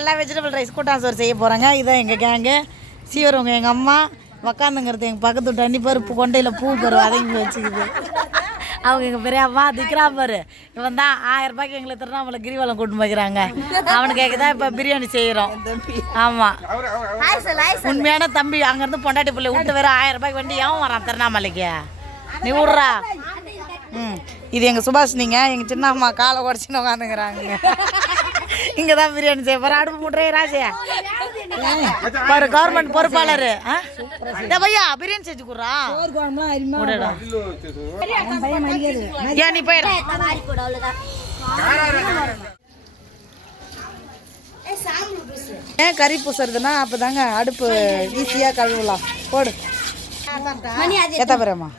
எல்லாம் vegetable rice கூட்டான் சோறு செய்ய போகிறாங்க. இதான் எங்கள் கேங்கு. சீவரவங்க எங்கள் அம்மா, உக்காந்துங்கிறது எங்கள் பக்கத்து தண்ணி பருப்பு கொண்டையில் பூ பருவம் அதைங்க வச்சுக்குது. அவங்க எங்கள் பெரிய அம்மா திக்கிறா பாரு. இவன் தான் 1000 ரூபாய்க்கு எங்களுக்கு திருவண்ணாமலை கிரிவலம் கூட்டு போய்க்கிறாங்க. அவனுக்கு கேட்குதான் இப்போ பிரியாணி செய்கிறோம். ஆமாம், உண்மையான தம்பி. அங்கேருந்து பொண்டாட்டி பிள்ளை விட்டு வேறு 1000 ரூபாய்க்கு வண்டி ஏன் வரான் திருவண்ணாமலைக்கு? நீ விட்றா. இது எங்கள் சுபாஷினிங்க. எங்கள் சின்ன அம்மா காலை உடச்சின்னு உட்காந்துங்கிறாங்க. இங்கே தான் பிரியாணி செய்ய போகிறேன். அடுப்பு மூட்றே ராஜே ஒரு கவர்மெண்ட் பொறுப்பாளர். பையா பிரியாணி செஞ்சு கொடுறா. ஏன் நீ போயிட ஏன் கறி பூசுறதுன்னா அப்போ தாங்க அடுப்பு ஈஸியாக கழுவலாம். போடு. எத்த பேரம்மா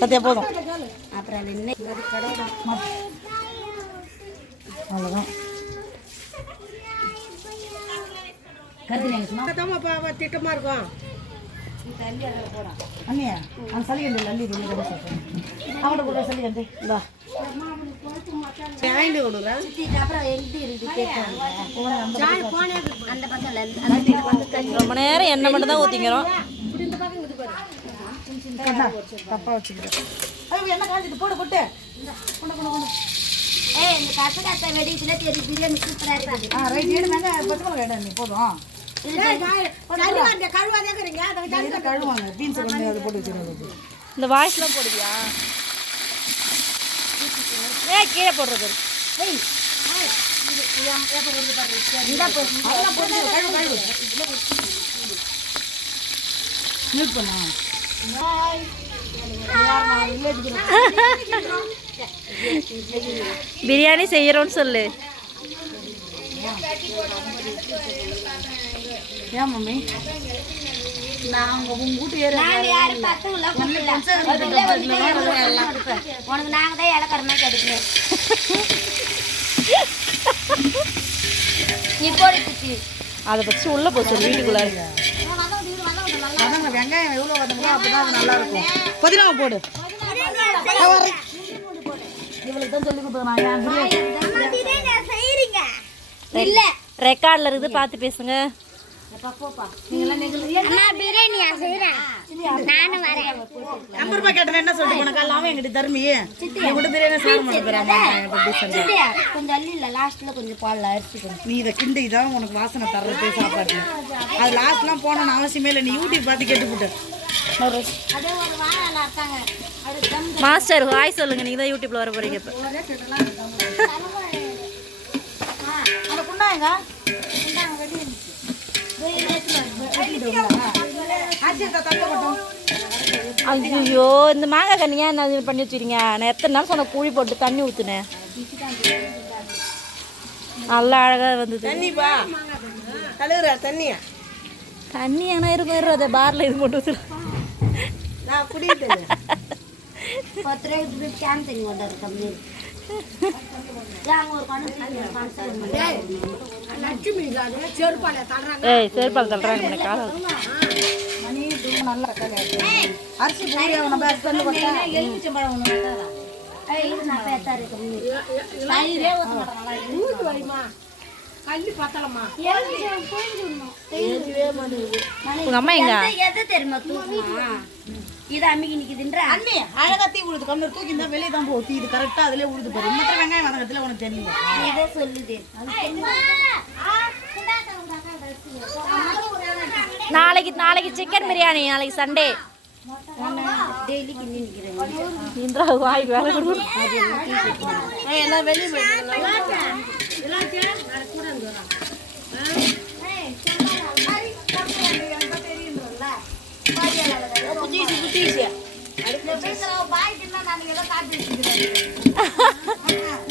சத்தியா போதும். அவ்வளோதான். திட்டமா இருக்கும். அண்ணியா அந்த சளிகண்டு அள்ளி அவங்கள்ட்ட கூட சளிகண்டு இந்தா ரொம்ப நேரம் எண்ணெய் மட்டும் தான் ஊற்றிக்கிறோம். தப்பா வச்சுக்கிறேன். எண்ணெய் காய்ச்சிட்டு போடு போட்டு போதும். இந்த வாய்ஸ்லாம் போடுவியா? கீழே போடுறது பிரியாணி செய்யறோன்னு சொல்லு. ஏன் மம்மி நாங்க உங்க வீட்டு உனக்கு நாங்க தான் இலக்கறமா கிடைக்கல. அதை பற்றி உள்ள போச்சு வீட்டுக்குள்ள. வெங்காயம் எவ்வளோ வதங்களோ அப்பதான் அது நல்லா இருக்கும். புதினா போடு. இவளுக்கு தான் சொல்லி கொடுத்துருக்காங்க. ரெக்கார்ட்ல இருந்து பார்த்து பேசுங்க. என்ன சொல்லிட்டு போனக்காலாம எங்கிட்ட தருமி நீ இதை கிண்டி தான் உனக்கு வாசனை தர்றது சாப்பாடு. அது லாஸ்ட்லாம் போனோன்னு அவசியமே இல்லை. நீ யூடியூப் பார்த்து கேட்டுவிட்டு மாஸ்டர் ஹாய் சொல்லுங்க. நீங்க தான் யூடியூப்ல வர போறீங்க. ஐயோ இந்த மாங்காய் கண்ணியா என்ன பண்ணி வச்சுக்கிறீங்க? நான் எத்தனை நாள் சொன்ன கூழி போட்டு தண்ணி ஊற்றுனேன். நல்லா அழகாக வந்தது. தண்ணி எங்கன்னா இருக்கும். அதை பாரில் இது போட்டு வச்சு செருப்பால் தள்ளுறாங்க காலம். அரிசி உங்க அம்மா எங்க இது அம்மிக்கு நிக்குதுன்ற அண்ணே அழகா தீ உழுது கண்ணு தூக்கி இருந்தா வெளியே தான் போகுது. இது கரெக்டா அதுல உழுது பாரு. மற்ற வெங்காயம் வதங்கத்துல உனக்கு தெரியல. இதை சொல்லுது. நாளைக்கு சிக்கன் பிரியாணி. நாளைக்கு சண்டே. இந்திரா வாய் வேலை கொடுக்கணும். எல்லாம் வெளியே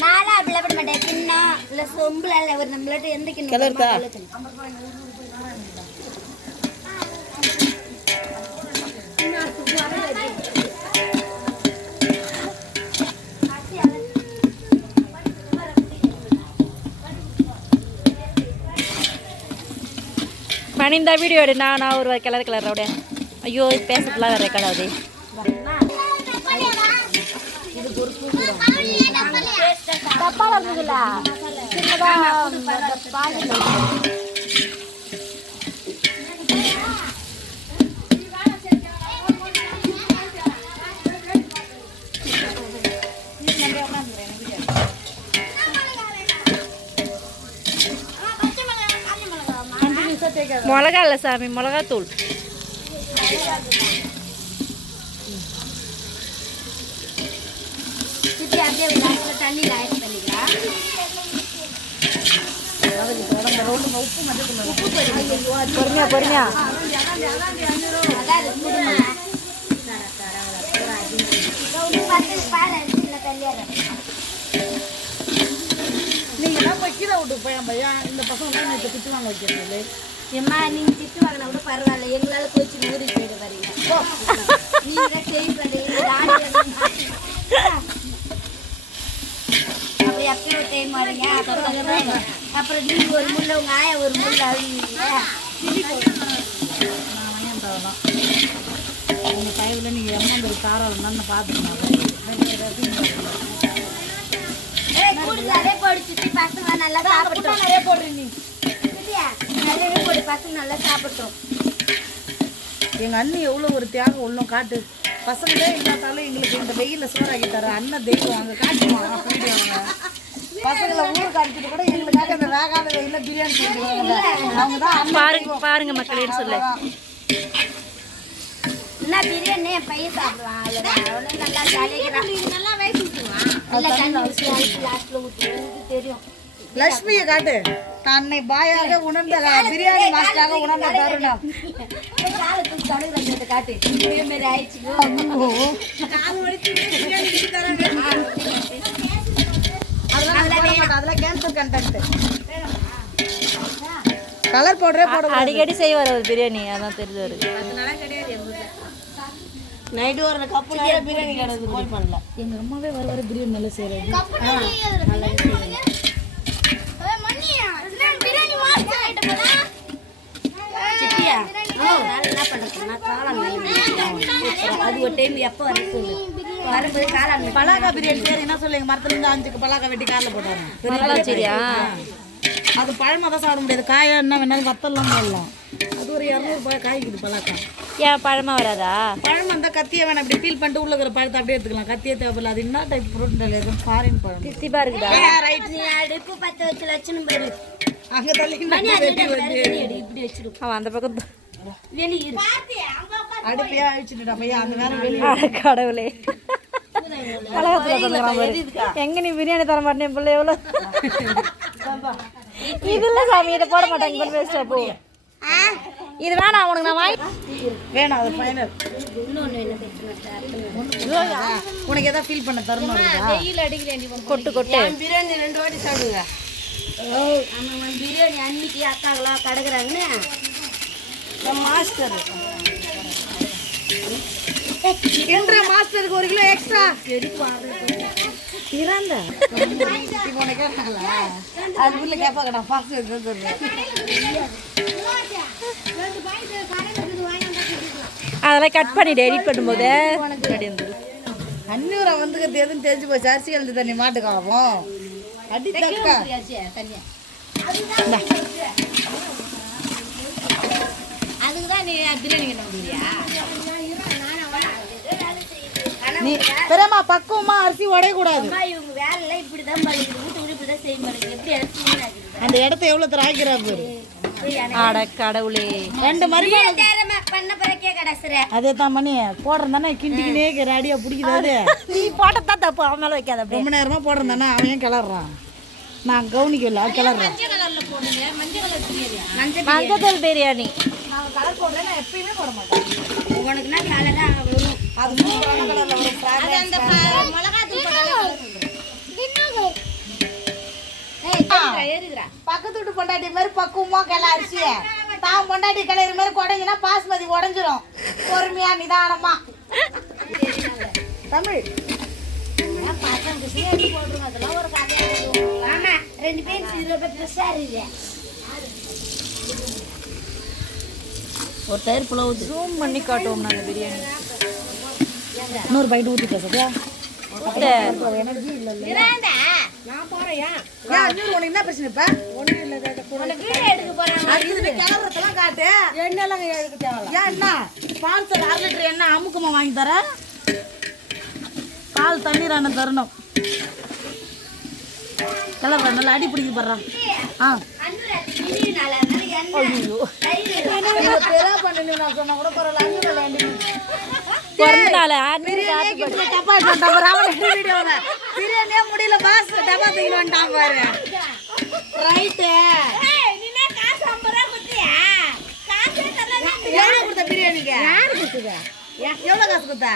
நாளா அப்படி பண்ண மாட்டேன். கிண்ணம் இல்ல சொம்புல இல்ல ஒரு நம்மள்ட்ட எந்த கிண்ணம் இந்த வீடியோ எடு. நான் ஒரு கலர் ரோட. ஐயோ பேசலாம் ரெக்கார்ட் ஆகுது. இது டப்பால இருக்குதுல்ல சின்னதா மிளகா இல்லை சாமி, மிளகாத்தூள். பொறுமையா பொறுமையா. நீங்க என்ன கீழே விட்டு போய் பையா இந்த பசங்க எனக்கு திட்டு வாங்க வைக்கிறது. ஏம்மா நீங்க திட்டு வாங்கினா கூட பரவாயில்ல, எங்களால கோச்சு ஊறி போயிட்டு வரீங்க. நீங்க செய்ய அப்படி அப்படியே டைம் ஆடுங்க. அப்புறம் நீங்க ஒரு முள்ள, உங்க ஆயா ஒரு முள்ள அழுவீங்க. உங்க டைம்ல நீங்க எம்மா தாராளம் பார்த்துக்கணும். கூடுதலே போடு சுத்தி, பசங்க நல்லா சாப்பிட்டோம். நிறைய போடுறீங்க நிறையவே போடு, பசங்க நல்லா சாப்பிட்டோம். எங்கள் அண்ணி எவ்வளோ ஒரு தியாகம் உள்ளம் காட்டு. பசங்களே இல்லாட்டாலும் எங்களுக்கு இந்த வெயிலில் சோறாக்கி தர அண்ணன் தெய்வம் அங்கே காட்டுவாங்க. பசங்களை ஊருக்கு அடிச்சுட்டு கூட எங்களுக்காக இந்த வேகாத வெயிலில் பிரியாணி செஞ்சுருவாங்க. அவங்க தான் பாருங்க பாருங்க மக்களேன்னு சொல்லு. என்ன பிரியாணி என் பையன் சாப்பிடுவான். அதில் நல்லா ஜாலியாக நல்லா வயசு ஊற்றுவான். இல்லை தண்ணி ஊற்றி லாஸ்ட்டில் ஊற்றுவான். தெரியும். லட்சுமியை காட்டு. தன்னை பாயாக உணர்ந்த பிரியாணி மாஸ்டராக உணர்ந்த தருணம். காலத்துக்கு தொடங்குறது காட்டு. இதே மாதிரி ஆயிடுச்சு. அதெல்லாம் கேன்சர் கண்டென்ட். கலர் பவுடரே போட அடிக்கடி செய்வார் அவர் பிரியாணி, அதான் தெரிஞ்சவர். நைட்டு ஒரு கப்பு நிறைய பிரியாணி கிடையாது. போய் பண்ணல. எங்கள் அம்மாவே வர பிரியாணி நல்லா செய்யறது. அது ஒரு டைம் எப்போ வர சொல்லு. வரும்போது காளான் பலாக்கா பிரியாணி பேர் என்ன சொல்லுங்க? மரத்துல இருந்து 5 பலாக்கா வெட்டி காரில் போட்டாங்க. சரியா? அது பழமாக தான் சாப்பிட முடியாது. காயா என்ன வேணாலும் வத்தல்லாம் போடலாம். அது ஒரு 200 ரூபாய் காய்க்குது பலாக்கா. ஏன் பழமா வராதா? பழம் வந்தால் கத்தியை வேணாம், இப்படி ஃபீல் பண்ணிட்டு உள்ள இருக்கிற பழத்தை அப்படியே எடுத்துக்கலாம். கத்தியே தேவையில்லை. அது என்ன டைப் புரோட்டீன்? எதுவும் ஃபாரின் பழம். தித்திப்பா இருக்குதா? ரைட். நீ அடுப்பு பற்ற வச்சு லட்சணம் பாரு. அங்கே தள்ளி இப்படி வச்சிடும். அவன் அந்த பக்கம் வெளியே அடுப்பையா அழிச்சுட்டா பையா. அந்த நேரம் வெளியே. கடவுளே, எங்க நீ பிரியாணி தர மாட்டேன் பிள்ளை எவ்வளோ இது இல்லை சாமி, இதை போட மாட்டாங்க. வேஸ்டா போ. இது வேணாம் உனக்கு, நான் வாங்கி வேணாம். அது ஃபைனல். இன்னொன்று என்ன பிரச்சனை? உனக்கு எதாவது ஃபீல் பண்ண தரணும். வெயில் அடிக்கிறேன். கொட்டு கொட்டு. பிரியாணி 2 வாட்டி சாப்பிடுங்க. ஆமாம், பிரியாணி அன்னைக்கு அக்காங்களாம் கடக்குறாங்கன்னு மாஸ்டர் என்ற மாஸ்டருக்கு 1 கிலோ எக்ஸ்ட்ரா இறந்த அது உள்ள கேட்பாங்கடா. அதெல்லாம் கட் பண்ணிட்டு எடிட் பண்ணும்போது அன்னூரை வந்துக்கிறது எதுன்னு தெரிஞ்சு போச்சு. அரிசி கலந்து தண்ணி மாட்டுக்காகும். அடி தக்கா அதுக்குதான் நீ பிரியாணி கட்ட முடியா? நீ பெரியம்மா பக்குவமா அரிசி உடையக்கூடாது. இவங்க வேலையில இப்படிதான் பண்ணிட்டு வீட்டு இப்படிதான் செய்ய மாட்டேங்குது. எப்படி அரிசி அந்த இடத்த எவ்வளோ தர ஆக்கிறாரு. அட கடவுளே. 2 மறுபடியும் பண்ண பிறக்கே கடைசிற அதே தான் மணி போடுறதானே கிண்டிக்கினே ரெடியாக பிடிக்குது. நீ போட்டதான் தப்பு, அவன் மேலே வைக்காத. அப்படியே ரொம்ப நேரமாக போடுறதானே அவன் ஏன் கிளறான்? நான் கவனிக்கல. கிளறேன். மஞ்சள் பிரியாணி கலர் போடுறேன். நான் எப்பயுமே போட மாட்டேன். உனக்குன்னா கலரா வரும். அது பக்கத்து வீட்டு பொண்டாட்டி மாதிரி பக்குவமா கிள அரிசிய தான் பொண்டாட்டி கிளற மாதிரி குடைஞ்சினா பாஸ்மதி உடஞ்சிரும். பொறுமையா நிதானமா. தமிழ் அதெல்லாம் ஒரு கதை. ஆமா, 2 பேரும் ஒரு டயர் புலவு ஜூம் பண்ணி காட்டுவோம் நாங்கள் பிரியாணி. இன்னொரு பைட்டு ஊற்றி பேசுறியா? எனர்ஜி இல்லை. நான் போறேன். ஏன் உனக்கு என்ன பிரச்சனை இப்ப? ஒண்ணும் இல்ல. வீடியோ எடுக்க போறேன். அடுத்தது கிளறதெல்லாம் காட்டு. என்னெல்லாம் எடுக்க தேவை? ஏன் என்ன ஸ்பான்சர் 1/2 லிட்டர் என்ன அமுக்கமா வாங்கி தர? பால் தண்ணீர் அண்ணன் தரணும். கிளற நல்லா அடி பிடிக்க போடுறான். ஆ முடியல பாஸ் டப்பா தூக்கிட்டு வந்துட்டான் பாரு. ரைட்டு எவ்வளவு கொடுத்த பிரியாணிக்கு? எவ்வளவு காசு கொடுத்த?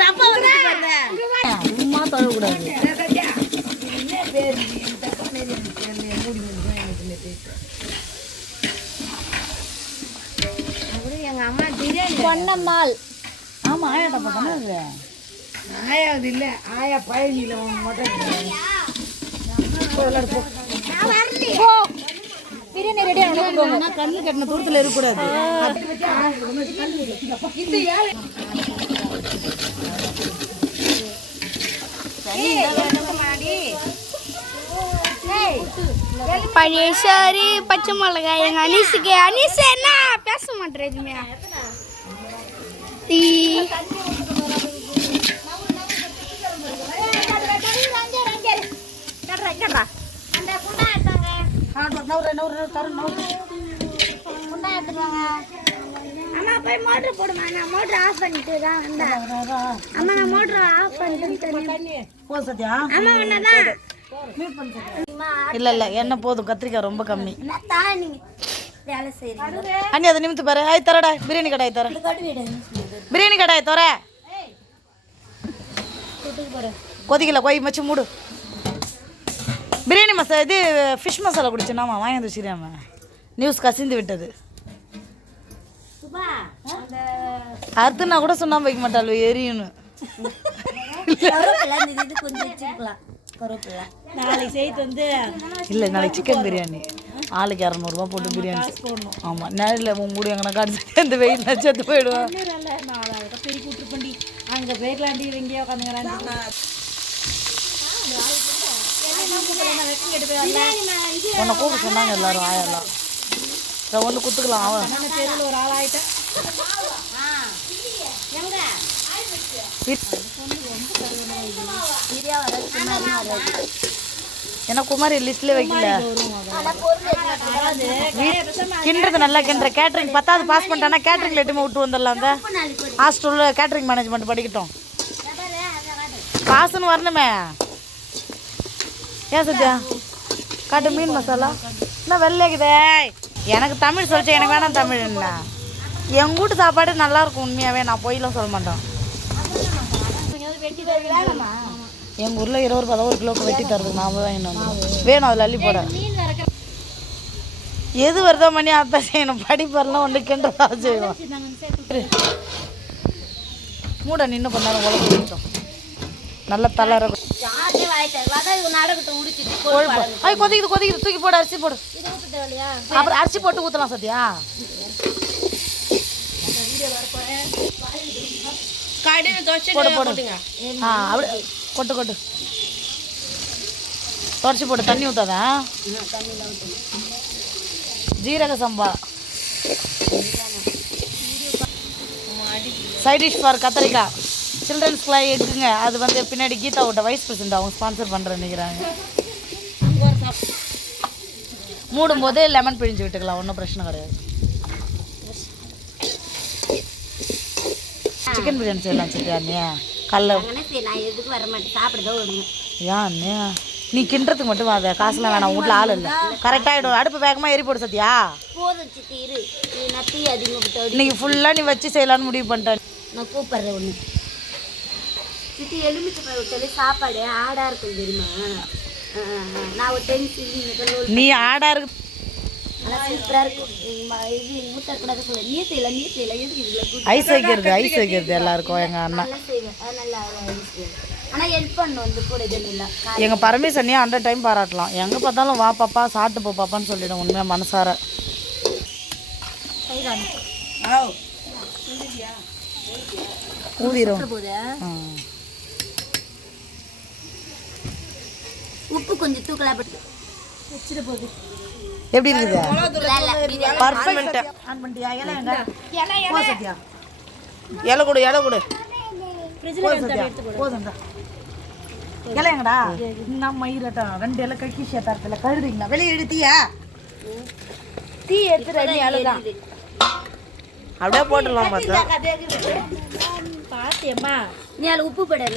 டப்பா வந்து சும்மா தள்ளக்கூடாது. எங்க அம்மா பிரியாணி பொன்னம்மாள். ஆமா ஆயா டப்பா தானே. ஆயாது இல்ல, ஆயா பயணியில பிரியாணி ரெடி ஆனா கண்ணு கட்டின தூரத்துல இருக்கக்கூடாது. பழேஸ்வரி பச்சை மிளகாய் எங்க அனிசுக்கு. அனிசு என்ன பேச மாட்டேன் எதுவுமே. அம்மா போய் மோட்டர் போடுமா. நான் மோட்டர் ஆஃப் பண்ணிட்டு தான் வந்தேன். அம்மா நான் மோட்டர் ஆஃப் பண்ணிட்டு போ சத்யா. அம்மா என்னதான் இல்ல இல்ல என்ன போதும், கத்திரிக்காய் ரொம்ப கம்மி. வேலை செய்யுங்க. அண்ணி அதை நிமித்து பாரு. ஆய் தரடா பிரியாணி கடாய் தர. பிரியாணி கடாய் தர. கொதிக்கல கொய் மச்சு மூடு. பிரியாணி மசாலா இது ஃபிஷ் மசாலா குடிச்சுனாமா வாங்கி வந்து வச்சுரியாம. நியூஸ் கசிந்து விட்டது. அறுத்துனா கூட சொன்னாம வைக்க மாட்டாள் எரியுன்னு. நாளைக்கு செய்து வந்து இல்லை நாளைக்கு சிக்கன் பிரியாணி ஆளுக்கு 200 போட்டு பிரியாணி போடணும். ஆமாம் நேரில் உங்க கூட எங்கன்னா காட்டு அந்த வெயில் நச்சத்து போயிடுவோம். பெருக்கி விட்டுருப்பண்டி அங்கே போய்க்கலாண்டி எங்கேயோ உட்காந்துங்கிறாண்டி. உன்னை கூப்பிட சொன்னாங்க எல்லாரும் ஆயெல்லாம். வந்து குத்துக்கலாம். அவன் தெருவில் ஒரு ஆள் ஆயிட்டேன். ஏன்னா குமாரி லிஸ்ட்ல வைக்கல. கிண்டுறது நல்லா கிண்டுற. கேட்ரிங் 10வது பாஸ் பண்ணிட்டானா கேட்ரிங்ல எட்டுமே விட்டு வந்துடலாம். அந்த ஹாஸ்டலில் கேட்ரிங் மேனேஜ்மெண்ட் படிக்கட்டும். காசுன்னு வரணுமே. ஏன் சத்யா காட்டு மீன் மசாலா என்ன வெள்ளைக்குதே. எனக்கு தமிழ் சொல்லிச்சு, எனக்கு வேணாம் தமிழ். என்ன எங்கள் வீட்டு சாப்பாடு நல்லாயிருக்கும் உண்மையாகவே. நான் போயெல்லாம் சொல்ல மாட்டேன். எங்கள் ஊரில் 20 ரூபா 1 கிலோக்கு வெட்டி தருது. நான் தான் இன்னும் வேணும் அதில் அள்ளி போட. எது வருதோ மணி அதான் செய்யணும். படிப்பெல்லாம் ஒன்று கிண்டுறதா செய்வோம். மூட நின்று கொஞ்ச நேரம் உழவு வைக்கிட்டோம். நல்ல தளர கொதிக்குது கொதிக்குது. தூக்கி போடு அரிசி போடு. அப்புறம் அரிசி போட்டு ஊற்றலாம் சத்யா. போடு போடு. ஆ அப்படி கொட்டு கொட்டு. துடைச்சி போட்டு தண்ணி ஊற்றாதா. ஜீரக சம்பா சைட் டிஷ் ஃபார் கத்திரிக்காய். சில்ட்ரன்ஸ் கிளை எடுக்குங்க. அது வந்து பின்னாடி கீதா விட்ட வைஸ் பிரசிடண்ட் அவங்க ஸ்பான்சர் பண்ணுறேன்னு நினைக்கிறாங்க. மூடும் போதே லெமன் பிழிஞ்சு விட்டுக்கலாம். ஒன்றும் பிரச்சனை கிடையாது. சிக்கன் பிரியாணி செய்யலாம் சத்யா. அண்ணியா கல்ல ஏன் அண்ணியா நீ கிண்டுறதுக்கு மட்டும் வாத. காசுலாம் வேணாம். வீட்டில் ஆள் இல்லை. கரெக்டாகிடும். அடுப்பு வேகமாக எரி போடு சத்யா. இன்னைக்கு ஃபுல்லாக நீ வச்சு செய்யலான்னு முடிவு பண்ணிட்டேன். நான் கூப்பிட்றேன் ஒன்று சிட்டி எலுமிச்சை விட்டாலே சாப்பாடு ஆடாக இருக்கும் தெரியுமா. நான் ஒரு டென்ஷன் நீ ஆடா இருக்கு. ஆனால் சூப்பராக இருக்கும். இது மூத்தா கூட சொல்ல நீ செய்யலாம் நீ செய்யலாம். எதுக்கு இதில் ஐஸ் வைக்கிறது எல்லாருக்கும். எங்கள் அண்ணா நல்லா செய்வேன். நல்லா ஆனால் ஹெல்ப் பண்ணும் வந்து கூட இது இல்லை. எங்கள் பரமேஸ்வரனையே 100 டைம் பாராட்டலாம். எங்கே பார்த்தாலும் வா பாப்பா சாப்பிட்டு போ பாப்பான்னு சொல்லிவிடும். உண்மையாக மனசார ஊதிரும். உப்பு கொஞ்சம் தூக்கலா போட்டு எப்படி இருக்குது பர்ஃபெக்ட் ஆன் பண்ணிட்டியா இலை எங்க போ சத்யா இலை கொடு போ சத்யா போதும்டா இலை எங்கடா நான் மயிரட்டா 2 இலை கக்கி சேத்தாரத்துல கழுதுங்களா வெளியே எடுத்தியா டீ எடுத்து ரெடி அழுதான் அப்படியே போட்டுடலாம் பார்த்தா பாத்தியம்மா நீ அதில் உப்பு போடாது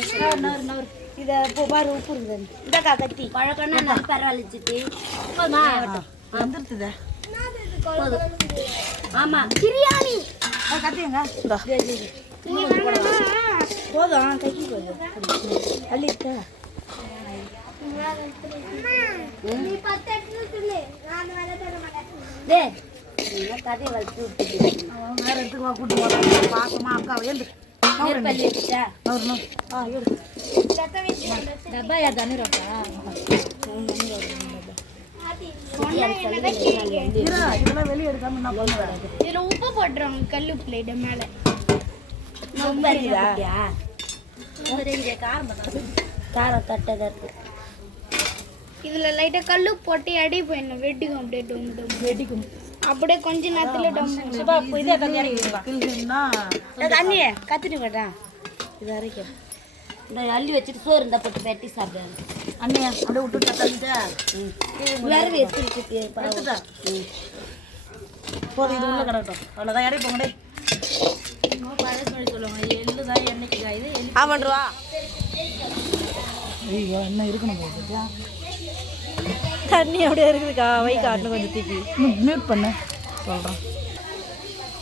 இதை பாரு உப்பு இருக்குது இந்தக்கா கத்தி பழக்கம்னா நல்லா பரவாயில்ல சித்தி வந்துருக்குதே போதும் ஆமா பிரியாணி கத்தியங்க போதும் கைக்கு போதும் அள்ளிட்ட டேய் நீங்க கதையை வளர்த்து விட்டுட்டு வேற இடத்துக்கு கூட்டு போறாங்க பாசமா அக்கா ஏந்து பள்ளி வச்சுட்டா டப்பா யார் தண்ணிரப்பா இதெல்லாம் வெளியே எடுக்காம என்ன பண்ணுவேன் இதுல உப்பு போட்டுருவாங்க கல்லு பிளேட் மேல காரம் தட்டதா இருக்கு இதுல லைட்டா கல்லு போட்டு அடி போயிடணும் வெட்டிக்கும் அப்படியே டும் டும் வெட்டிக்கும் அப்படியே கொஞ்ச நேரத்துல டம் இதே தண்ணி அரைக்கிறீங்களா கிள்ளுன்னா தண்ணி கத்திட்டு போட்டா இது அரைக்கும் இந்த அள்ளி வச்சுட்டு சோறு இருந்தா போட்டு பெட்டி சாப்பிடுறாங்க அண்ணியா அப்படியே விட்டு தள்ளிட்டு எல்லாரும் எடுத்துட்டு எடுத்துட்டா போதும் இது உள்ள கிடக்கட்டும் அவ்வளோதான் இடையே போங்கடே சொல்லுவாங்க எள்ளுதான் எண்ணெய்க்கு காயுது ஆமாண்டுவா ஐயோ என்ன இருக்கணும் போகுது தண்ணி அப்படியே இருக்குதுக்கா வை காட்டணும் கொஞ்சம் தூக்கி மியூட் பண்ணு சொல்கிறேன்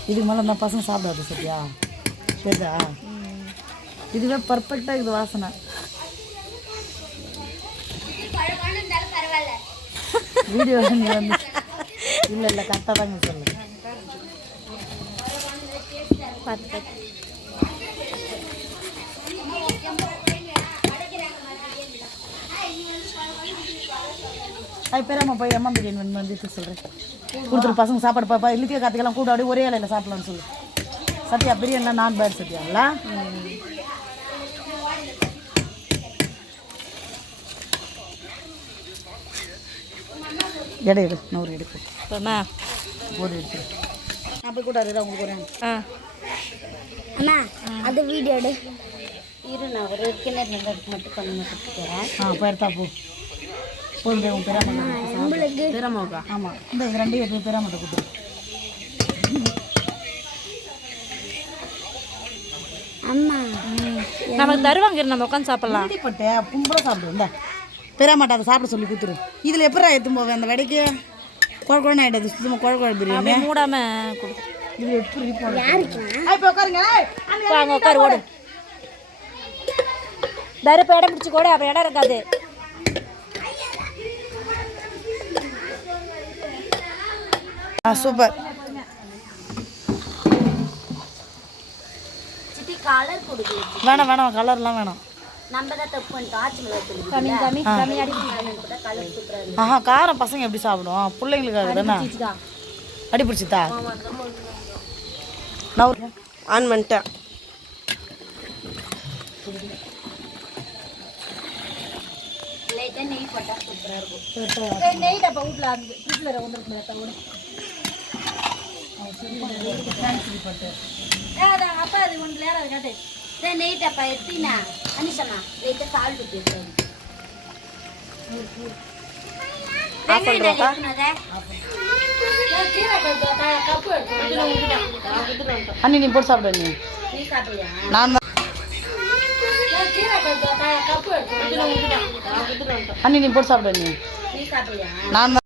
இதுக்கு மேலே இந்த பசங்க சாப்பிடாது சத்யா சரிதா இதுவே பர்ஃபெக்டாக இது வாசனை வீடியோ நீ வந்து இல்லை கரெக்டாக தாங்க சொல்லு அது பேராம போய் அம்மா பிரியாணி வந்து சொல்கிறேன் கொடுத்துரு பசங்க சாப்பாடு பாப்பா இல்லைக்கே காத்துக்கெல்லாம் கூட அப்படியே ஒரே இலையில் சாப்பிடலாம்னு சொல்லு சத்யா பிரியாணிலாம் நான் பேர் சத்யாங்களா எடு நூறு எடுக்கு சொன்னா போது எடுத்து நான் போய் கூட்டாது உங்களுக்கு வரேன் அண்ணா அது வீடியோ எடு இரு நான் ஒரு கிணறு மட்டும் பண்ண கொடுத்துக்கிறேன் போயிருத்தா போ போதும் உன் பெராமட்டை பெருமாவுக்கா ஆமாம் இந்த 2 எடுத்து பெராமட்டை கொடுத்துரு அம்மா நமக்கு தருவாங்க நம்ம உட்காந்து சாப்பிடலாம் பட்டே கும்பல சாப்பிடு இந்த பெராமட்டை அதை சாப்பிட சொல்லி கொடுத்துரு இதில் எப்படா எடுத்து போவேன் அந்த வடைக்கு குழக்குழன்னு ஆகிடுது சுத்தமாக குழக்குழ பிரியாணி மூடாம கொடு இது எப்படி இப்போ உட்காருங்க வாங்க உட்காரு ஓடு தருப்பு இடம் பிடிச்சி கூட அப்போ இடம் இருக்காது சூப்பர் சிட்டி கலர் கொடுக்குது வேணாம் கலர்லாம் வேணாம் நம்ம தான் தப்பு பண்ணிட்டோம் ஆச்சி மிளகு கம்மி அடி கலர் சூப்பராக ஆஹா காரம் பசங்க எப்படி சாப்பிடும் பிள்ளைங்களுக்காக தானே அடி பிடிச்சிதா நான் ஆன் பண்ணிட்டேன் லைட்டாக நெய் போட்டால் சூப்பராக இருக்கும் நெய் டப்பா வீட்டில் அந்த ஃப்ரிட்ஜில் வந்துருக்கு அப்பா அது ஒன்று நேரம் கேட்டு சரி நெய் டப்பா எடுத்தீங்கன்னா அனிஷம்மா லைட்டாக சால்ட் ஊற்றி அண்ணி நீ போட்டு சாப்பிடு நீ நீ சாப்பிடுறியா நான் அண்ணி நீ போட்டு சாப்பிடு நீ நீ சாப்பிடுறியா நான்